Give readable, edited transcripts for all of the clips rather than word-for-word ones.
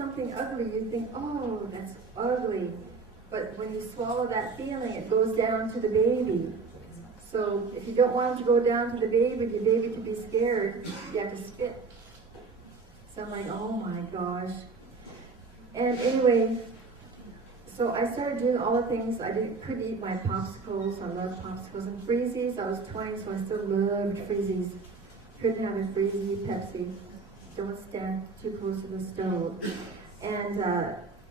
something ugly, you think, oh, that's ugly. But when you swallow that feeling, it goes down to the baby. So if you don't want it to go down to the baby to be scared, you have to spit. So I'm like, oh my gosh. And anyway, so I started doing all the things. I couldn't eat my popsicles. I loved popsicles and freezies. I was 20, so I still loved freezies. Couldn't have a freezy, Pepsi. Don't stand too close to the stove. And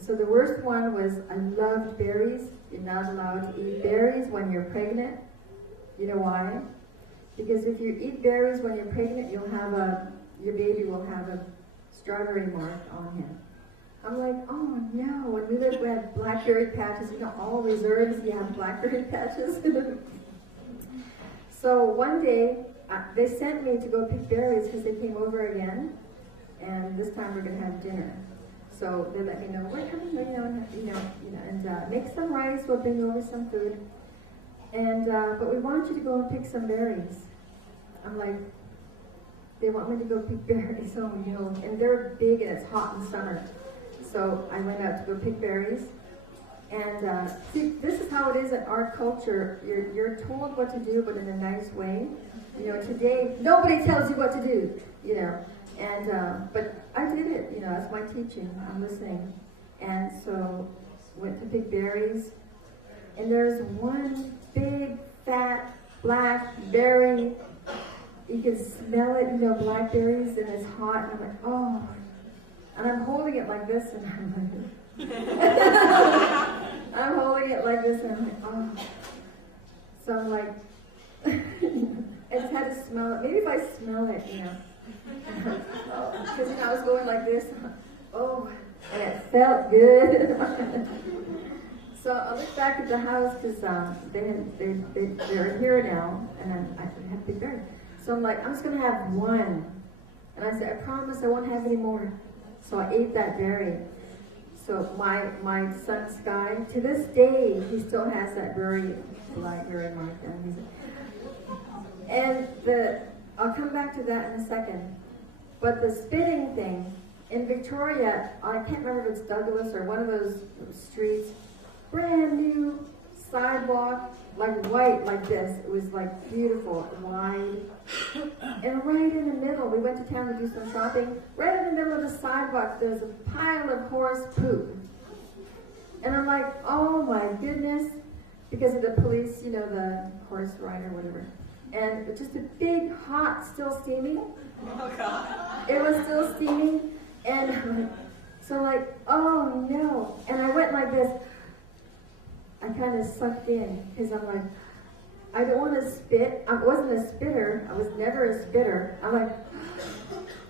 so the worst one was I loved berries. You're not allowed to eat berries when you're pregnant. You know why? Because if you eat berries when you're pregnant, your baby will have a strawberry mark on him. I'm like, oh no. When we had blackberry patches, all reserves, you have blackberry patches. So one day, they sent me to go pick berries because they came over again, and this time we're going to have dinner. So they let me know, we're coming, and make some rice, we'll bring over some food. And, but we want you to go and pick some berries. I'm like, they want me to go pick berries, and they're big and it's hot in summer. So I went out to go pick berries. And see, this is how it is in our culture. You're told what to do, but in a nice way. Today, nobody tells you what to do, And, but I did it, that's my teaching. I'm listening. And so went to pick berries. And there's one big, fat, black berry. You can smell it, blackberries, and it's hot. And I'm like, oh. And I'm holding it like this, and I'm like, I'm holding it like this, and I'm like, oh. So I'm like, I just had to smell it. Maybe if I smell it, because I was going like this. Oh, and it felt good. So I looked back at the house because they're here now, and I have big berries. So I'm like, I'm just gonna have one, and I said, I promise I won't have any more. So I ate that berry. So my son Sky, to this day, he still has that blackberry mark down. And I'll come back to that in a second. But the spitting thing, in Victoria, I can't remember if it's Douglas or one of those streets, brand new sidewalk, like white, like this. It was like beautiful, wide. And right in the middle, we went to town to do some shopping. Right in the middle of the sidewalk, there's a pile of horse poop. And I'm like, oh my goodness, because of the police, the horse rider, whatever. And just a big, hot, still steaming. Oh God. It was still steaming. And so like, oh no. And I went like this. I kind of sucked in because I'm like, I don't want to spit. I wasn't a spitter. I was never a spitter. I'm like,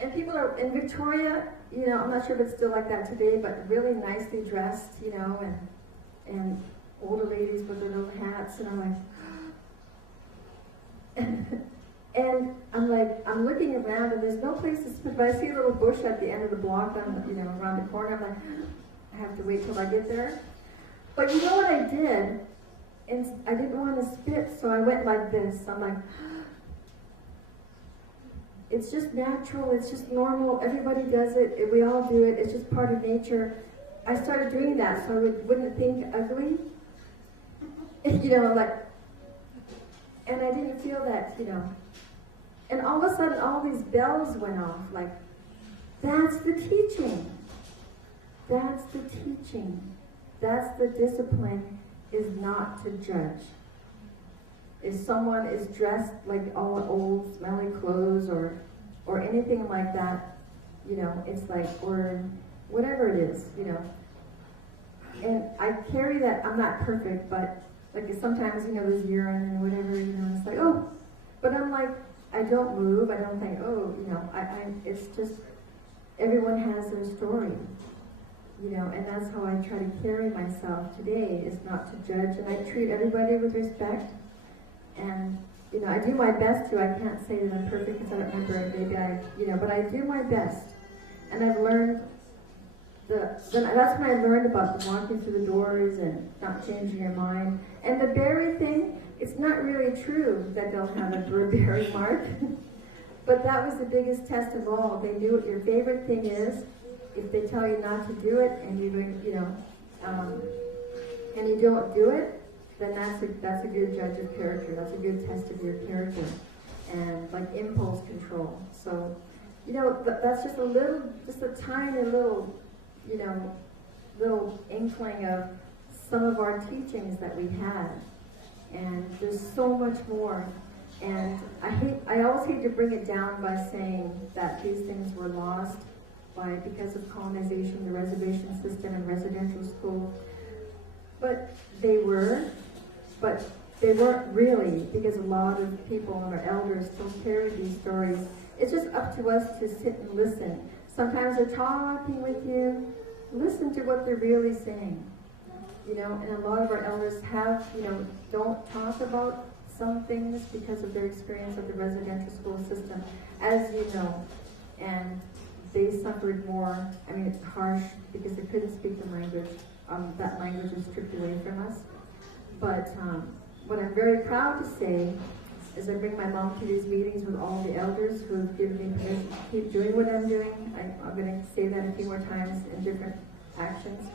and people are in Victoria, I'm not sure if it's still like that today, but really nicely dressed, and older ladies with their little hats, and I'm like, and I'm looking around, and there's no place to spit, but I see a little bush at the end of the block around the corner. I'm like, I have to wait till I get there. But you know what I did? And I didn't want to spit, so I went like this. I'm like, it's just natural, it's just normal, everybody does it, we all do it, it's just part of nature. I started doing that so I wouldn't think ugly. I'm like, and I didn't feel that, And all of a sudden, all these bells went off, like, that's the teaching. That's the teaching. That's the discipline, is not to judge. If someone is dressed like all old, smelly clothes or anything like that, it's like, or whatever it is, And I carry that, I'm not perfect, but like sometimes, there's urine and whatever, it's like, oh, but I'm like, I don't move, I don't think, oh, it's just, everyone has their story. And that's how I try to carry myself today, is not to judge, and I treat everybody with respect, and, I do my best to. I can't say that I'm perfect because I don't remember, maybe but I do my best, and I've learned, that's when I learned about the walking through the doors and not changing your mind, and the berry thing, it's not really true that they'll have a berry mark, but that was the biggest test of all. They knew what your favorite thing is, if they tell you not to do it and and you don't do it, then that's a good judge of character. That's a good test of your character, and like impulse control. So, that's just a tiny little, little inkling of some of our teachings that we had, and there's so much more. And I always hate to bring it down by saying that these things were lost because of colonization, the reservation system, and residential school. But they weren't really, because a lot of people and our elders still carry these stories. It's just up to us to sit and listen. Sometimes they're talking with you. Listen to what they're really saying. And a lot of our elders don't talk about some things because of their experience of the residential school system, as you know. And they suffered more. I mean, it's harsh because they couldn't speak the language. That language was stripped away from us. But what I'm very proud to say is I bring my mom to these meetings with all the elders who have given me permission to keep doing what I'm doing. I'm going to say that a few more times in different actions.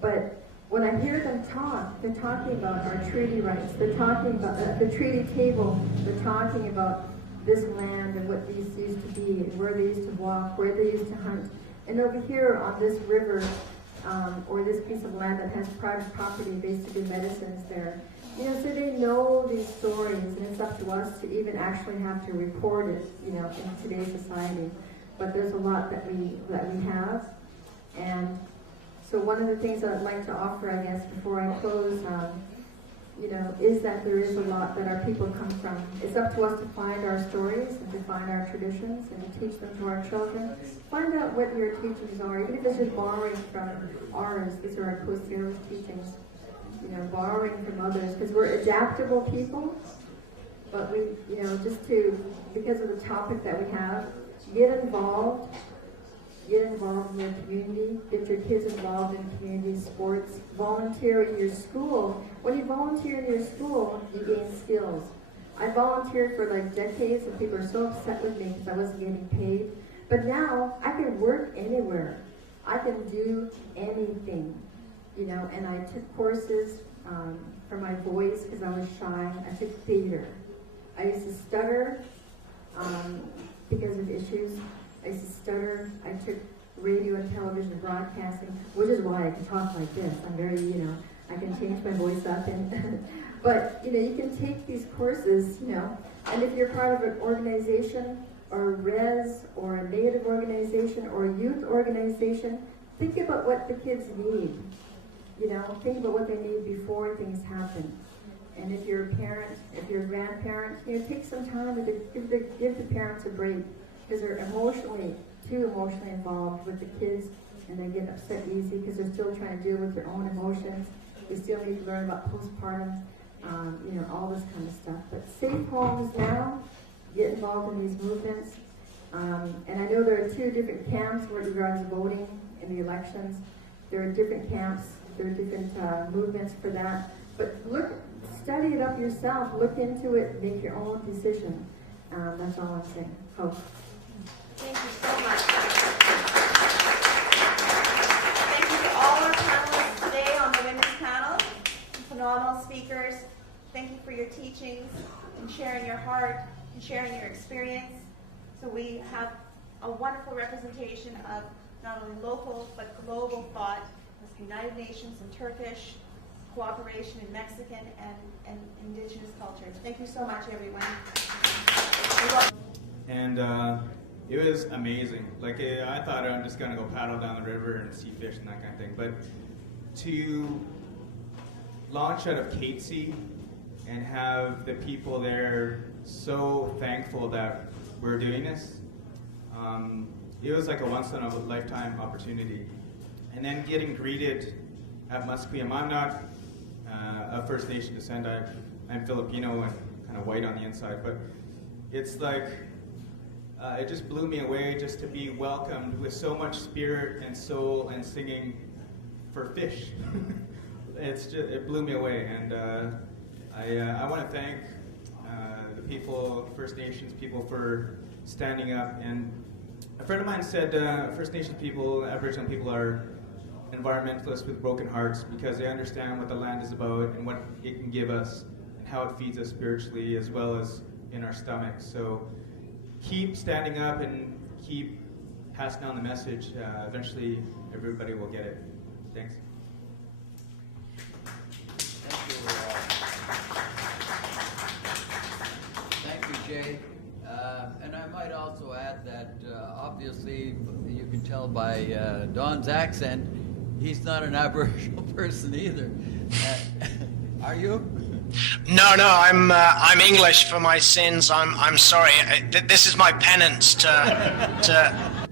But when I hear them talk, they're talking about our treaty rights. They're talking about the treaty table. They're talking about this land and what these used to be, and where they used to walk, where they used to hunt. And over here on this river, or this piece of land that has private property, they used to do medicines there. So they know these stories, and it's up to us to even actually have to report it, in today's society. But there's a lot that we have. And so one of the things that I'd like to offer, I guess, before I close, is that there is a lot that our people come from. It's up to us to find our stories and to find our traditions and to teach them to our children. Find out what your teachings are, even if it's just borrowing from ours. These are our Kosieros teachings, borrowing from others, because we're adaptable people. But we, because of the topic that we have, get involved in your community, get your kids involved in community sports, volunteer in your school. When you volunteer in your school, you gain skills. I volunteered for decades, and people are so upset with me because I wasn't getting paid. But now, I can work anywhere. I can do anything, and I took courses for my voice because I was shy. I took theater. I used to stutter because of issues. I used to stutter. I took radio and television broadcasting, which is why I can talk like this. I'm very, I can change my voice up. But, you can take these courses, and if you're part of an organization or a res or a native organization or a youth organization, think about what the kids need. Think about what they need before things happen. And if you're a parent, if you're a grandparent, take some time to give the parents a break, because they're too emotionally involved with the kids, and they get upset easy because they're still trying to deal with their own emotions. We still need to learn about postpartum, all this kind of stuff. But safe homes now, get involved in these movements. And I know there are 2 different camps with regards to voting in the elections. There are different camps, there are different movements for that. But study it up yourself, look into it, make your own decision. That's all I'm saying. Hope. Thank you so much. Thank you to all our panelists today on the women's panel. Phenomenal speakers. Thank you for your teachings and sharing your heart and sharing your experience. So we have a wonderful representation of not only local but global thought, as United Nations and Turkish, cooperation in Mexican and indigenous cultures. Thank you so much, everyone. And it was amazing. I thought I'm just gonna go paddle down the river and see fish and that kind of thing. But to launch out of Catesy and have the people there so thankful that we're doing this, it was like a once-in-a-lifetime opportunity. And then getting greeted at Musqueam. I'm not of First Nation descent. I'm Filipino and kind of white on the inside, but it's it just blew me away just to be welcomed with so much spirit and soul and singing for fish. It blew me away, and I want to thank the people, First Nations people, for standing up and a friend of mine said First Nations people, Aboriginal people are environmentalists with broken hearts because they understand what the land is about and what it can give us and how it feeds us spiritually as well as in our stomachs. So keep standing up and keep passing on the message. Eventually everybody will get it. Thanks. Thank you, Jay. And I might also add that obviously you can tell by Don's accent, he's not an Aboriginal person either. Are you? No, I'm English for my sins. I'm sorry. This is my penance to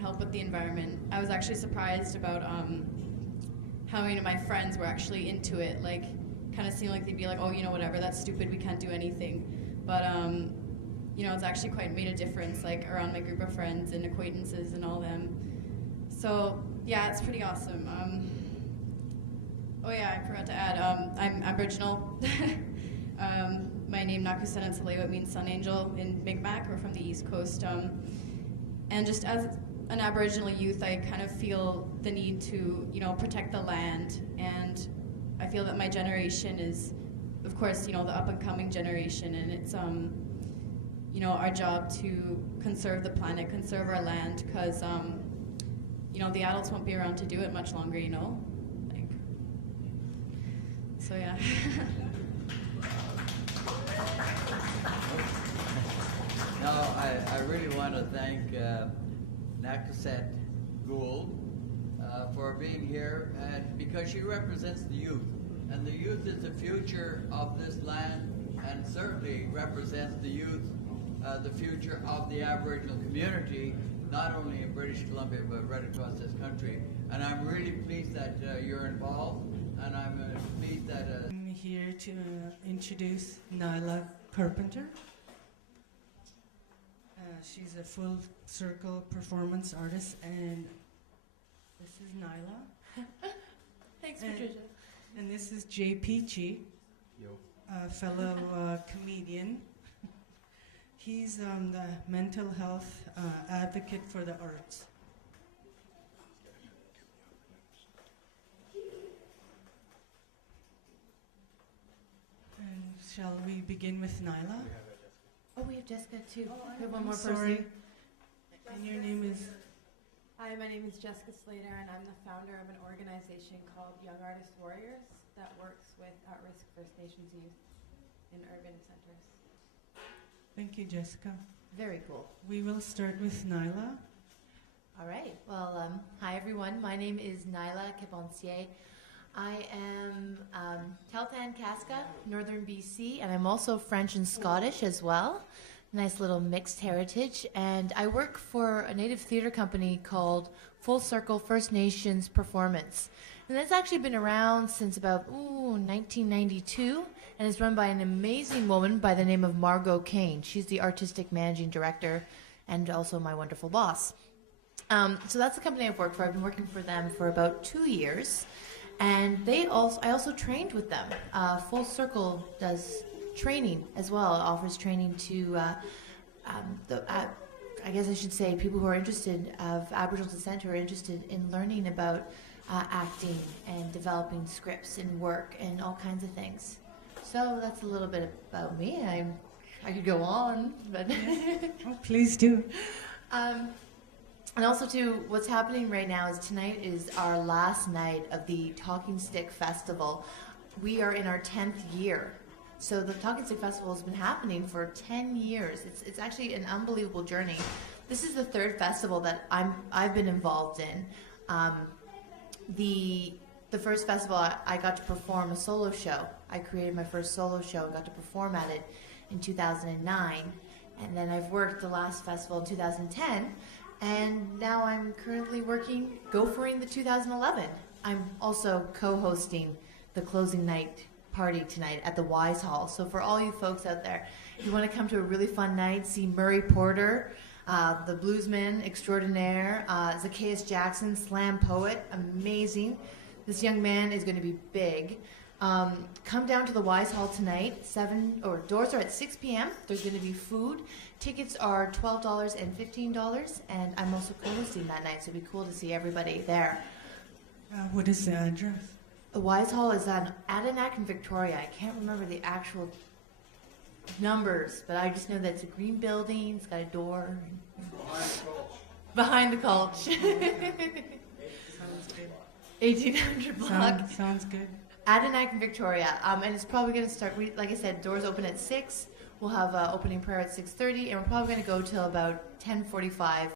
help with the environment. I was actually surprised about how many of my friends were actually into it. Like, kind of seemed like they'd be like, oh, you know, whatever, that's stupid, we can't do anything. But you know, it's actually quite made a difference, like around my group of friends and acquaintances and all them. So yeah, it's pretty awesome. Oh yeah, I forgot to add, I'm Aboriginal. My name Nakusenan Salewa, it means sun angel in Mi'kmaq. We're from the East Coast. And just as an Aboriginal youth, I kind of feel the need to, you know, protect the land. And I feel that my generation is, of course, you know, the up-and-coming generation, and it's, you know, our job to conserve the planet, conserve our land, because, you know, the adults won't be around to do it much longer, you know? Like, so, yeah. Now, I really want to thank Nakuset Gould for being here, and because she represents the youth. And the youth is the future of this land, and certainly represents the youth, the future of the Aboriginal community, not only in British Columbia, but right across this country. And I'm really pleased that you're involved, and I'm pleased that... I'm here to introduce Nyla Carpenter. She's a full circle performance artist, and this is Nyla. Thanks, Patricia. And this is Jay Peachy, a fellow comedian. He's the mental health advocate for the arts. And shall we begin with Nyla? Oh, we have Jessica too. We have one I'm more sorry. person. And your name is? Hi, my name is Jessica Slater, and I'm the founder of an organization called Young Artist Warriors that works with at-risk First Nations youth in urban centers. Thank you, Jessica. Very cool. We will start with Nyla. All right. Well, hi everyone. My name is Nyla Keponsier. I am Tahltan Kaska, Northern BC, and I'm also French and Scottish as well. Nice little mixed heritage. And I work for a native theater company called Full Circle First Nations Performance. And that's actually been around since about 1992, and is run by an amazing woman by the name of Margot Kane. She's the artistic managing director and also my wonderful boss. So that's the company I've worked for. I've been working for them for about 2 years. And I also trained with them. Full Circle does training as well. It offers training to, I guess I should say, people who are interested, of Aboriginal descent, who are interested in learning about acting and developing scripts and work and all kinds of things. So that's a little bit about me. I could go on, but Oh, please do. And also, too, what's happening right now is tonight is our last night of the Talking Stick Festival. We are in our 10th year. So the Talking Stick Festival has been happening for 10 years. It's actually an unbelievable journey. This is the third festival that I've been involved in. The first festival, I got to perform a solo show. I created my first solo show and got to perform at it in 2009. And then I've worked the last festival in 2010. And now I'm currently gophering the 2011. I'm also co-hosting the closing night party tonight at the Wise Hall. So for all you folks out there, if you want to come to a really fun night, see Murray Porter, the bluesman extraordinaire, Zacchaeus Jackson, slam poet, amazing. This young man is going to be big. Come down to the Wise Hall tonight. Doors are at 6 p.m. There's going to be food. Tickets are $12 and $15, and I'm also co-hosting that night, so it'd be cool to see everybody there. What is the address? The Wise Hall is on Adenac and Victoria. I can't remember the actual numbers, but I just know that it's a green building. It's got a door. Behind the Culch. Sounds good. 1800 block. Sounds good. Adenac and Victoria. And it's probably going to start, like I said, doors open at 6. We'll have opening prayer at 6:30, and we're probably going to go till about 10:45.